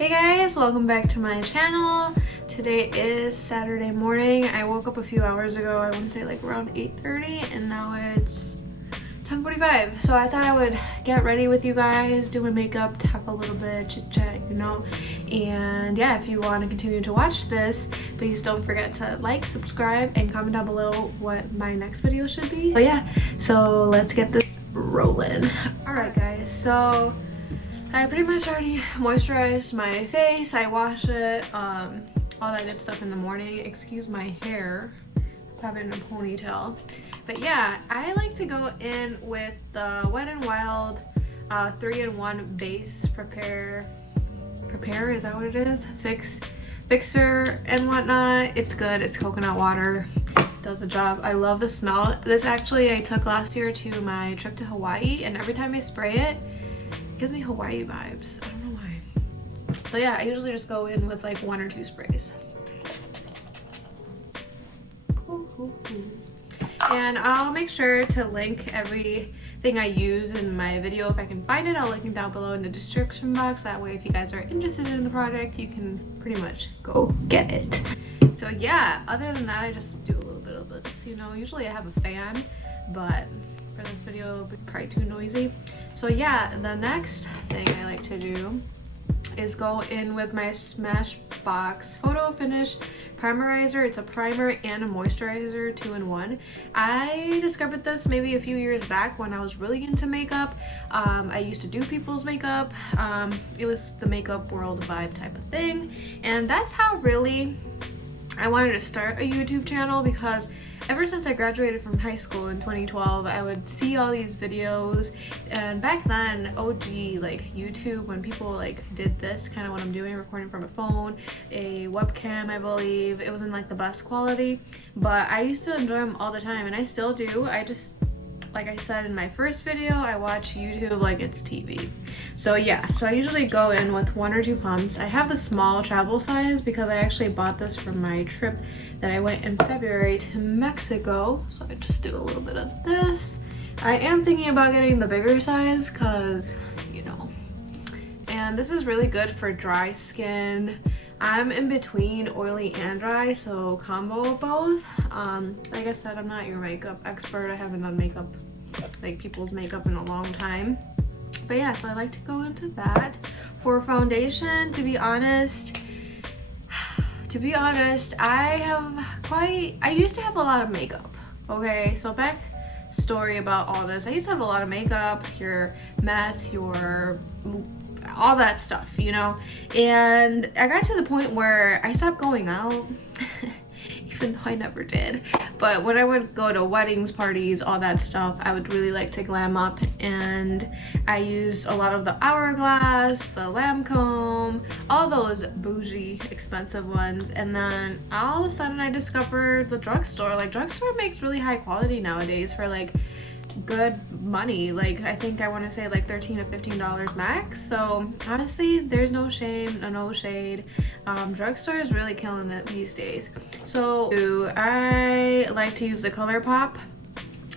Hey guys, welcome back to my channel. Today is Saturday morning. I woke up a few hours ago. I want to say like around 8:30 and now it's 10:45. So I thought I would get ready with you guys, do my makeup, talk a little bit, chit chat, you know. And yeah, if you want to continue to watch this, please don't forget to like, subscribe, and comment down below what my next video should be. But yeah, so let's get this rolling. Alright guys, so I pretty much already moisturized my face. I wash it, all that good stuff in the morning. Excuse my hair, I have it in a ponytail. But yeah, I like to go in with the Wet n Wild 3-in-1 base prepare, is that what it is? Fixer and whatnot. It's good, it's coconut water, does the job. I love the smell. This actually I took last year to my trip to Hawaii, and every time I spray it, gives me Hawaii vibes. I don't know why. So yeah, I usually just go in with like 1 or 2 sprays. And I'll make sure to link everything I use in my video. If I can find it, I'll link it down below in the description box. That way if you guys are interested in the product, you can pretty much go get it. So yeah, other than that, I just do a little bit of this, you know. Usually I have a fan, but for this video it'll be probably too noisy. So yeah, the next thing I like to do is go in with my Smashbox Photo Finish Primerizer. It's a primer and a moisturizer 2-in-1. I discovered this maybe a few years back when I was really into makeup. I used to do people's makeup. It was the makeup world vibe type of thing, and that's how really I wanted to start a YouTube channel, because ever since I graduated from high school in 2012, I would see all these videos, and back then, OG, like YouTube, when people like did this, kind of what I'm doing, recording from a phone, a webcam, I believe, it wasn't like the best quality, but I used to enjoy them all the time, and I still do. I just, like I said in my first video, I watch YouTube like it's TV. So yeah, so I usually go in with 1 or 2 pumps. I have the small travel size because I actually bought this from my trip that I went in February to Mexico. So I just do a little bit of this. I am thinking about getting the bigger size because, you know, and this is really good for dry skin. I'm in between oily and dry, so combo of both. Like I said, I'm not your makeup expert. I haven't done makeup, like people's makeup, in a long time. But yeah, so I like to go into that. For foundation, to be honest, I used to have a lot of makeup. Okay, so back story about all this. I used to have a lot of makeup, your mattes, your all that stuff, you know, and I got to the point where I stopped going out even though I never did, but when I would go to weddings, parties, all that stuff, I would really like to glam up, and I used a lot of the Hourglass, the Lancome, all those bougie expensive ones. And then all of a sudden I discovered the drugstore. Like, drugstore makes really high quality nowadays for like good money. Like, I think I want to say like $13 to $15 max. So honestly, there's no shame, no shade. Drugstore is really killing it these days. So I like to use the ColourPop.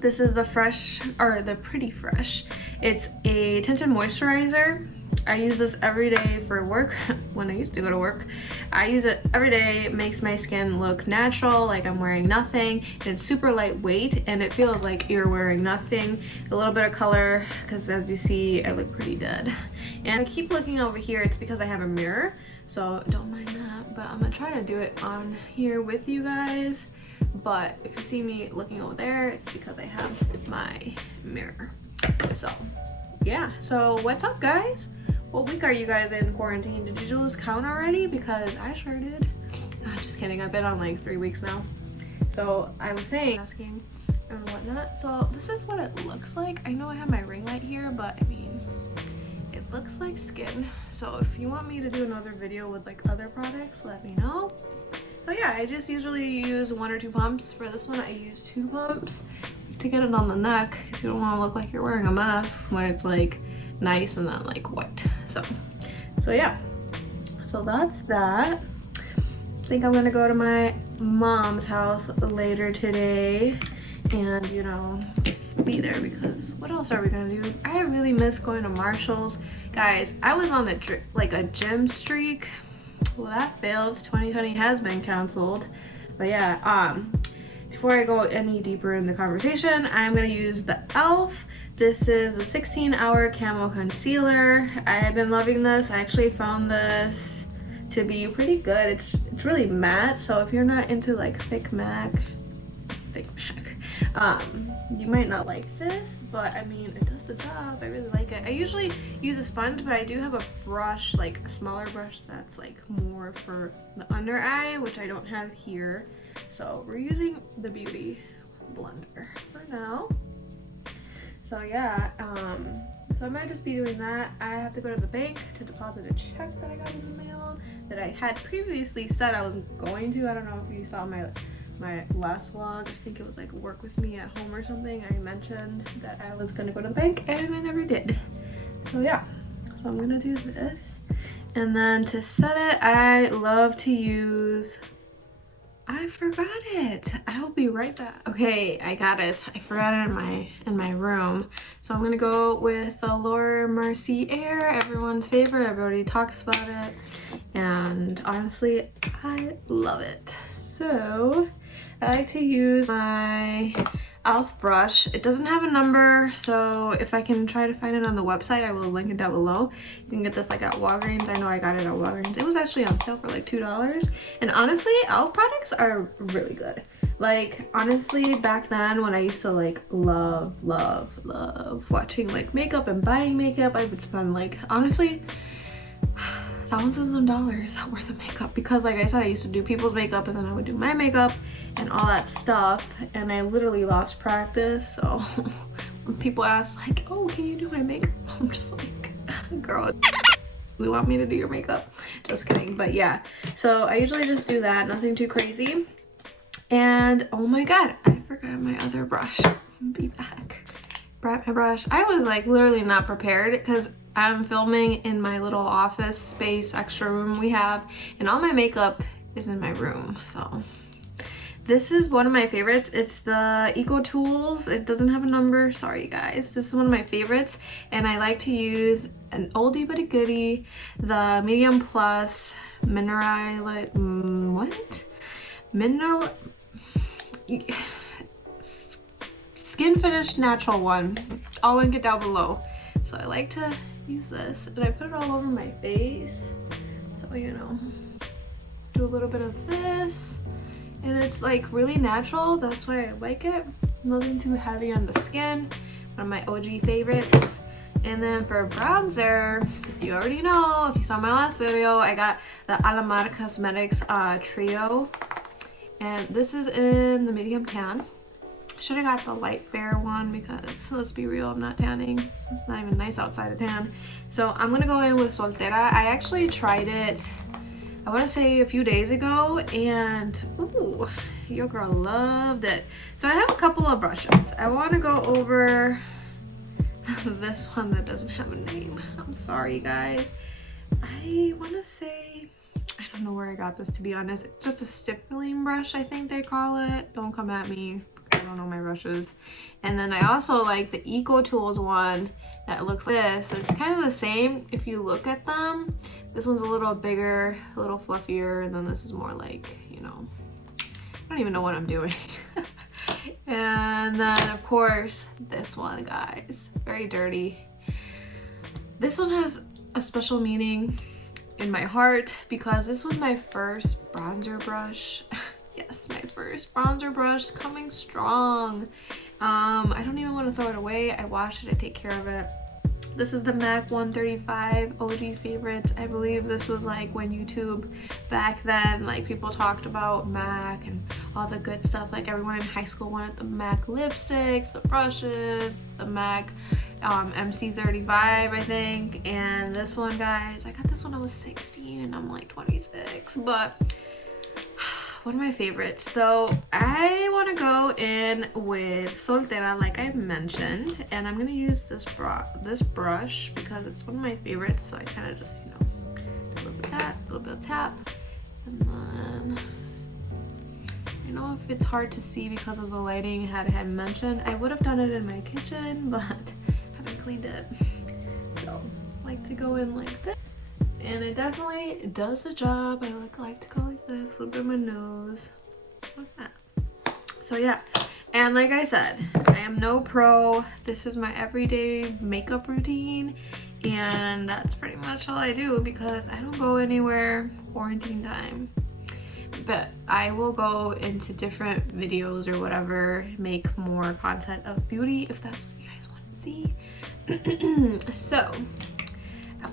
This is the Fresh, or the Pretty Fresh. It's a tinted moisturizer. I use this every day for work. When I used to go to work, I use it every day. It makes my skin look natural, like I'm wearing nothing, and it's super lightweight, and it feels like you're wearing nothing. A little bit of color, because as you see, I look pretty dead. And I keep looking over here. It's because I have a mirror, so don't mind that, but I'm gonna try to do it on here with you guys. But if you see me looking over there, it's because I have my mirror. So yeah, so what's up guys? What week are you guys in quarantine? Did you lose count already? Because I sure did. Just kidding, I've been on like 3 weeks now. So I was saying, asking and whatnot. So this is what it looks like. I know I have my ring light here, but I mean, it looks like skin. So if you want me to do another video with like other products, let me know. So yeah, I just usually use 1 or 2 pumps. For this one, I use 2 pumps to get it on the neck, because you don't want to look like you're wearing a mask when it's like nice and not like wet. So yeah, so that's that. I think I'm gonna go to my mom's house later today and you know, just be there, because what else are we gonna do? I really miss going to Marshall's. Guys, I was on a gym streak. Well, that failed. 2020 has been canceled. But yeah, before I go any deeper in the conversation, I'm gonna use the e.l.f. This is a 16-hour camo concealer. I have been loving this. I actually found this to be pretty good. It's really matte, so if you're not into like thick MAC, you might not like this, but I mean, it does the job. I really like it. I usually use a sponge, but I do have a brush, like a smaller brush that's like more for the under eye, which I don't have here. So we're using the Beauty Blender for now. So yeah, so I might just be doing that. I have to go to the bank to deposit a check that I got in the mail that I had previously said I was going to. I don't know if you saw my last vlog. I think it was like work with me at home or something. I mentioned that I was gonna go to the bank and I never did. So yeah, so I'm gonna do this. And then to set it, I love to use, I forgot it. I'll be right back. Okay, I got it. I forgot it in my room. So I'm gonna go with the Laura Mercier Air, everyone's favorite. Everybody talks about it. And honestly, I love it. So I like to use my e.l.f. brush. It doesn't have a number, so if I can try to find it on the website, I will link it down below. You can get this like at Walgreens. I know I got it at Walgreens. It was actually on sale for like $2. And honestly, e.l.f. products are really good. Like honestly, back then when I used to like love watching like makeup and buying makeup, I would spend like honestly thousands of dollars worth of makeup, because like I said, I used to do people's makeup and then I would do my makeup and all that stuff, and I literally lost practice. So when people ask like, oh, can you do my makeup, I'm just like, girl, we want me to do your makeup? Just kidding. But yeah, so I usually just do that, nothing too crazy. And oh my god, I forgot my other brush. Be back. Brought my brush. I was like literally not prepared because I'm filming in my little office space extra room we have, and all my makeup is in my room. So this is one of my favorites. It's the Eco Tools. It doesn't have a number, sorry guys. This is one of my favorites, and I like to use an oldie but a goodie, the Medium Plus Skin Finish Natural one. I'll link it down below. So I like to use this, and I put it all over my face, so you know, do a little bit of this, and it's like really natural. That's why I like it. Nothing too heavy on the skin. One of my OG favorites. And then for bronzer, if you already know, if you saw my last video, I got the Alamar Cosmetics trio, and this is in the medium tan. Should have got the light fair one because let's be real, I'm not tanning. It's not even nice outside to tan. So I'm gonna go in with Soltera. I actually tried it, I want to say a few days ago, and ooh, your girl loved it. So I have a couple of brushes. I want to go over this one that doesn't have a name. I'm sorry guys. I want to say, I don't know where I got this, to be honest. It's just a stippling brush, I think they call it. Don't come at me. I don't know my brushes. And then I also like the Eco Tools one that looks like this. It's kind of the same if you look at them. This one's a little bigger, a little fluffier, and then this is more like, you know, I don't even know what I'm doing. And then of course this one, guys, very dirty. This one has a special meaning in my heart because this was my first bronzer brush. Yes, my first bronzer brush, coming strong. I don't even want to throw it away. I wash it, I take care of it. This is the MAC 135 OG favorites. I believe this was like when YouTube back then, like people talked about MAC and all the good stuff. Like everyone in high school wanted the MAC lipsticks, the brushes, the MAC MC35, I think. And this one, guys, I got this when I was 16 and I'm like 26, but one of my favorites. So I want to go in with Soltera, like I mentioned, and I'm gonna use this brush because it's one of my favorites. So I kind of just, you know, do a little bit of that, a little bit of tap, and then, you know, know if it's hard to see because of the lighting. Had I mentioned, I would have done it in my kitchen, but haven't cleaned it. So I like to go in like this, and it definitely does the job. I like to go like this, a little bit of my nose, like that. So yeah, and like I said, I am no pro. This is my everyday makeup routine, and that's pretty much all I do because I don't go anywhere quarantine time. But I will go into different videos or whatever, make more content of beauty if that's what you guys want to see. So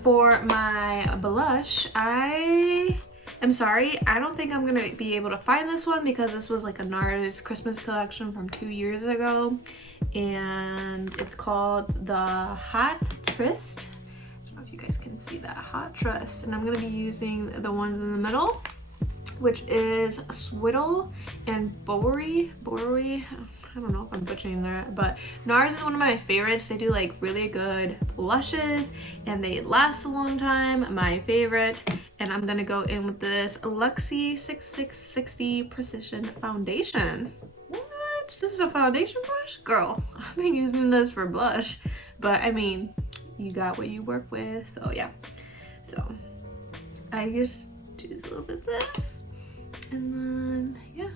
for my blush, I'm sorry, I don't think I'm gonna be able to find this one because this was like a NARS Christmas collection from 2 years ago, and it's called the Hot Trist. I don't know if you guys can see that, Hot Trist, and I'm gonna be using the ones in the middle, which is Swiddle and Bowery. I don't know if I'm butchering that, but NARS is one of my favorites. They do like really good blushes and they last a long time. My favorite. And I'm gonna go in with this Luxie 6660 Precision Foundation. What? This is a foundation brush? Girl, I've been using this for blush, but I mean, you got what you work with, so yeah. So I just do a little bit of this. And then, yeah,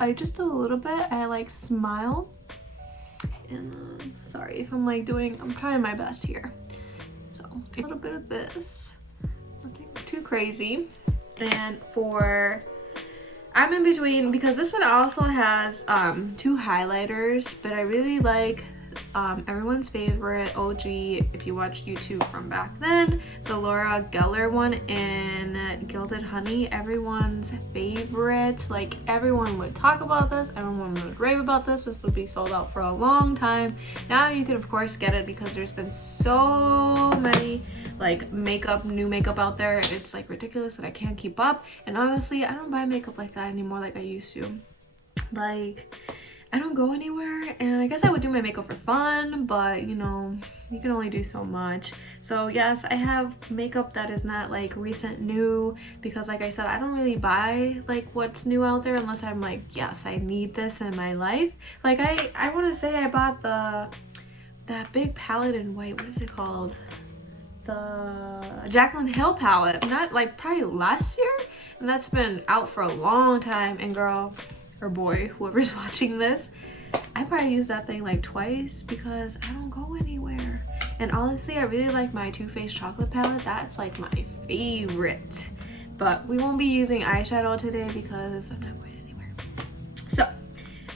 I just do a little bit. I like smile. And then, sorry if I'm like I'm trying my best here. So, a little bit of this. Nothing too crazy. And I'm in between because this one also has 2 highlighters, but I really like everyone's favorite OG, if you watched YouTube from back then, the Laura Geller one in Gilded Honey. Everyone's favorite. Like, everyone would talk about this, everyone would rave about this. This would be sold out for a long time. Now you can of course get it because there's been so many like new makeup out there. It's like ridiculous that I can't keep up, and honestly I don't buy makeup like that anymore like I used to. Like, I don't go anywhere, and I guess I would do my makeup for fun, but you know, you can only do so much. So yes, I have makeup that is not like recent new, because like I said, I don't really buy like what's new out there unless I'm like, yes, I need this in my life. Like I want to say I bought that big palette in white, what is it called? The Jaclyn Hill palette, not like probably last year, and that's been out for a long time. And girl, or boy, whoever's watching this, I probably use that thing like twice because I don't go anywhere. And honestly, I really like my Too Faced chocolate palette. That's like my favorite. But we won't be using eyeshadow today because I'm not going anywhere. So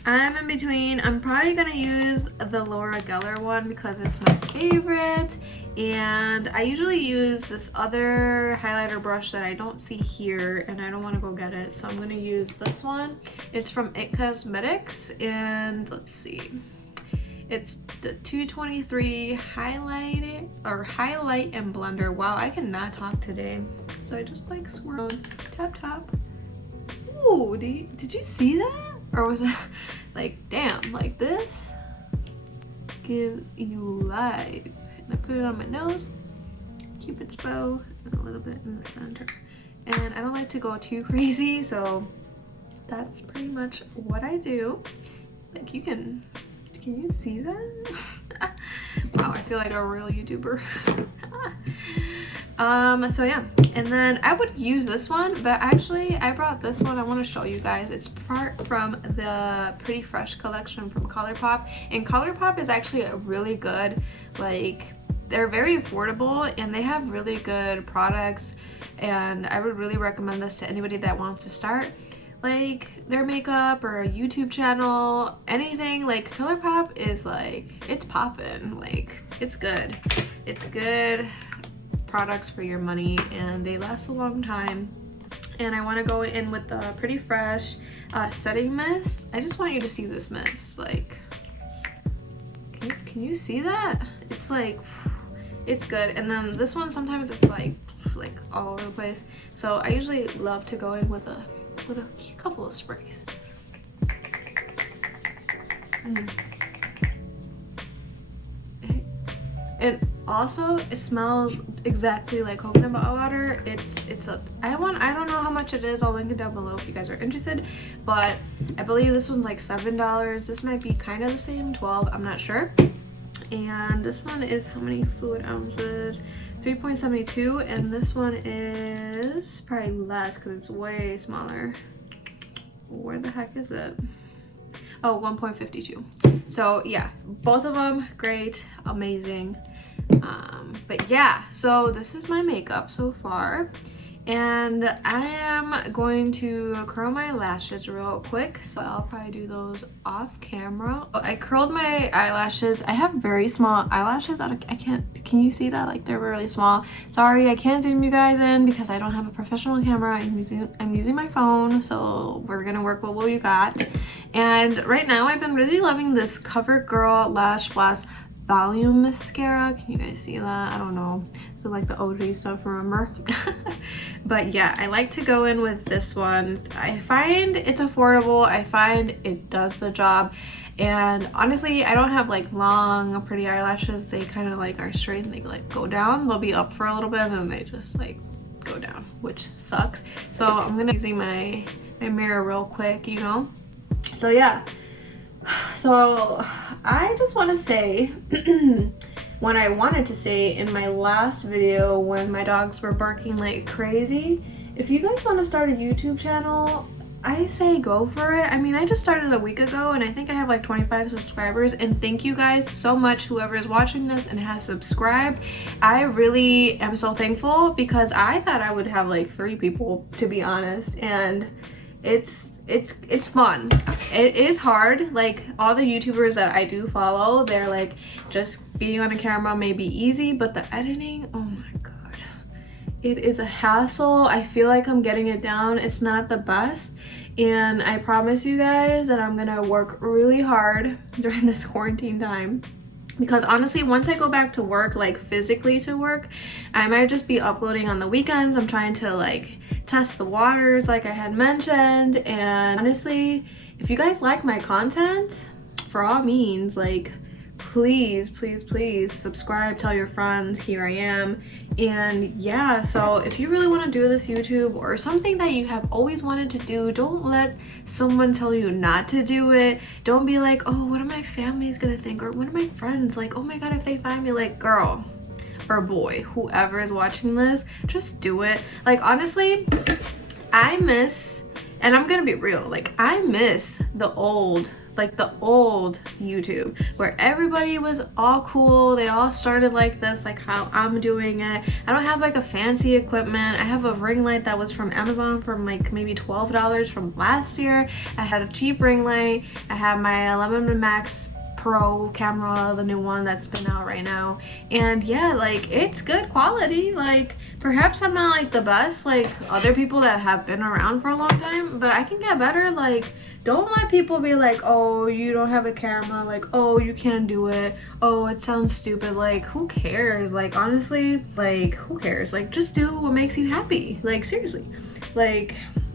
I'm in between. I'm probably gonna use the Laura Geller one because it's my favorite. And I usually use this other highlighter brush that I don't see here, and I don't want to go get it, so I'm going to use this one. It's from It Cosmetics, and let's see, it's the 223 Highlight and Blender. Wow, I cannot talk today, so I just like swirl, tap. Ooh, did you see that? Or was it like, damn, like this gives you life. I put it on my nose, Cupid's bow, and a little bit in the center. And I don't like to go too crazy, so that's pretty much what I do. Like, can you see that? Wow, I feel like a real YouTuber. So yeah, and then I would use this one, but actually I brought this one. I want to show you guys. It's part from the Pretty Fresh collection from ColourPop, and ColourPop is actually a really good, like, they're very affordable and they have really good products, and I would really recommend this to anybody that wants to start like their makeup or a YouTube channel, anything. Like, ColourPop is like, it's poppin', like it's good products for your money, and they last a long time. And I want to go in with the Pretty Fresh setting mist. I just want you to see this mist. Like, can you see that? It's like, it's good. And then this one, sometimes it's like all over the place, so I usually love to go in with a couple of sprays. And also it smells exactly like coconut water. I don't know how much it is. I'll link it down below if you guys are interested, but I believe this one's like $7. This might be kind of the same, 12, I'm not sure. And this one is how many fluid ounces? 3.72, and this one is probably less because it's way smaller. Where the heck is it? Oh, 1.52. So yeah, both of them great, amazing. But yeah, so this is my makeup so far, and I am going to curl my lashes real quick, so I'll probably do those off camera. I curled my eyelashes. I have very small eyelashes. I can't, can you see that? Like, they're really small. Sorry, I can't zoom you guys in because I don't have a professional camera. I'm using my phone, so we're gonna work with what you got. And right now I've been really loving this CoverGirl Lash Blast Volume Mascara. Can you guys see that? I don't know. So like the OG stuff, remember? But yeah, I like to go in with this one. I find it's affordable. I find it does the job. And honestly, I don't have like long, pretty eyelashes. They kind of like are straight and they like go down. They'll be up for a little bit and then they just like go down, which sucks. So I'm gonna be using my mirror real quick, you know? So yeah. So I just want to say what I wanted to say in my last video when my dogs were barking like crazy. If you guys want to start a YouTube channel, I say go for it. I mean, I just started a week ago and I think I have like 25 subscribers, and thank you guys so much, whoever is watching this and has subscribed. I really am so thankful because I thought I would have like 3 people, to be honest, and it's fun. It is hard. Like, all the YouTubers that I do follow, they're like, just being on a camera may be easy, but the editing, oh my god, it is a hassle. I feel like I'm getting it down. It's not the best, and I promise you guys that I'm gonna work really hard during this quarantine time. Because honestly, once I go back to work, like physically to work, I might just be uploading on the weekends. I'm trying to like test the waters like I had mentioned. And honestly, if you guys like my content, for all means, like, please, please, please subscribe, tell your friends, here I am. And yeah, so if you really want to do this YouTube or something that you have always wanted to do, don't let someone tell you not to do it. Don't be like, oh, what are my families gonna think, or what are my friends like, oh my god, if they find me. Like, girl or boy, whoever is watching this, just do it. Like, honestly, I miss, and I'm gonna be real, like, I miss the old YouTube where everybody was all cool. They all started like this, like how I'm doing it. I don't have like a fancy equipment. I have a ring light that was from Amazon from like maybe $12 from last year. I had a cheap ring light. I have my 11 Max Pro camera, the new one that's been out right now, and yeah, like, it's good quality. Like, perhaps I'm not like the best like other people that have been around for a long time, but I can get better. Like, don't let people be like, oh, you don't have a camera, like, oh, you can't do it, oh, it sounds stupid. Like, who cares? Like, honestly, like, who cares? Like, just do what makes you happy. Like, seriously, like,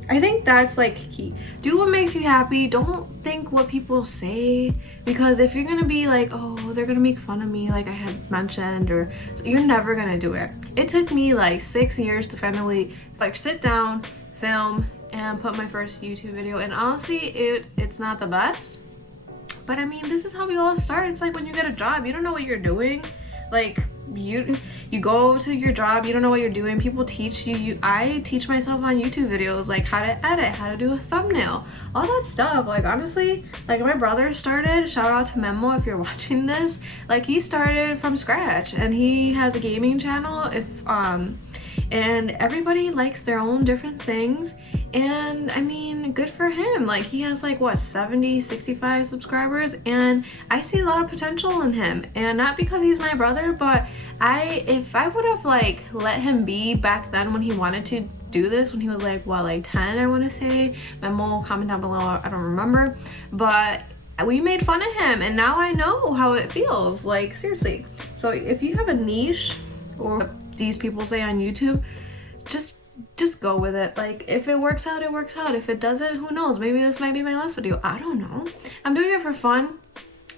I think that's like key. Do what makes you happy. Don't think what people say, because if you're gonna be like, oh, they're gonna make fun of me, like I had mentioned, or you're never gonna do it. It took me like 6 years to finally like sit down, film, and put my first YouTube video. And honestly, it's not the best, but I mean, this is how we all start. It's like when you get a job, you don't know what you're doing. Like, you go to your job, you don't know what you're doing. People teach you. I teach myself on YouTube videos, like how to edit, how to do a thumbnail, all that stuff. Like, honestly, like, my brother started, shout out to Memo if you're watching this, like, he started from scratch and he has a gaming channel. And everybody likes their own different things, and I mean, good for him. Like, he has like, what, 70, 65 subscribers, and I see a lot of potential in him. And not because he's my brother, but if I would have like let him be back then when he wanted to do this, when he was like, what, like 10, I want to say. Memo, comment down below, I don't remember, but we made fun of him, and now I know how it feels. Like, seriously. So if you have a niche, or these people say on YouTube, just go with it. Like, if it works out, it works out. If it doesn't, who knows? Maybe this might be my last video. I don't know. I'm doing it for fun.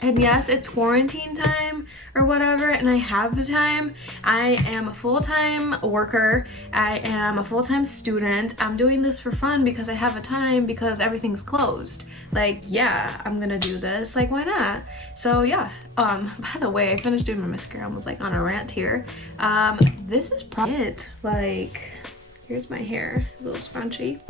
And yes, it's quarantine time or whatever, and I have the time. I am a full-time worker. I am a full-time student. I'm doing this for fun because I have a time because everything's closed. Like, yeah, I'm gonna do this. Like, why not? So yeah. By the way, I finished doing my mascara. I was like on a rant here. This is probably it. Like, here's my hair, a little scrunchy.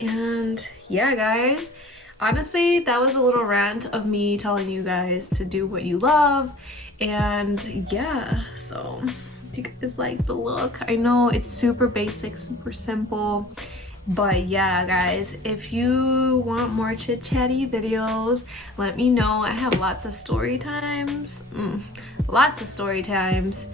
And yeah, guys. Honestly, that was a little rant of me telling you guys to do what you love. And yeah, so do you guys like the look? I know it's super basic, super simple. But yeah, guys, if you want more chit chatty videos, let me know. I have lots of story times. Lots of story times.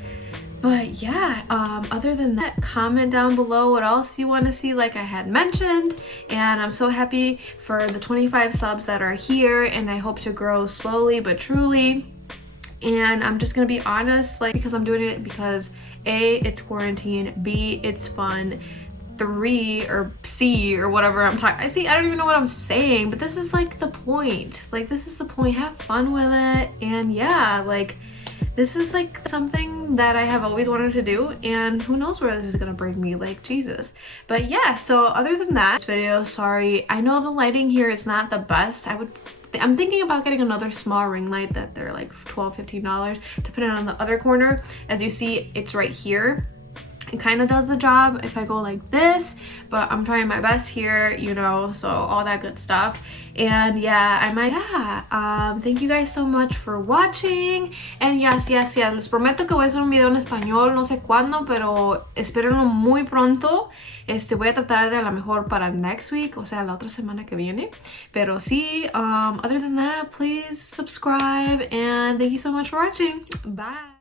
But yeah, other than that, comment down below what else you want to see, like I had mentioned. And I'm so happy for the 25 subs that are here, and I hope to grow slowly but truly. And I'm just gonna be honest, like, because I'm doing it because A, it's quarantine, B, it's fun, 3 or C or whatever I'm talking. I don't even know what I'm saying, but this is like the point. Like, this is the point. Have fun with it. And yeah, like, this is like something that I have always wanted to do, and who knows where this is gonna bring me, like, Jesus. But yeah, so other than that, this video, sorry, I know the lighting here is not the best. I'm thinking about getting another small ring light that they're like $12-15 to put it on the other corner. As you see, it's right here. It kind of does the job if I go like this, but I'm trying my best here, you know, so all that good stuff. And yeah, thank you guys so much for watching. And yes, les prometo que voy a hacer un video en español, no sé cuándo, pero espérenlo muy pronto. Voy a tratar de a lo mejor para next week, o sea, la otra semana que viene. Pero sí, other than that, please subscribe, and thank you so much for watching. Bye.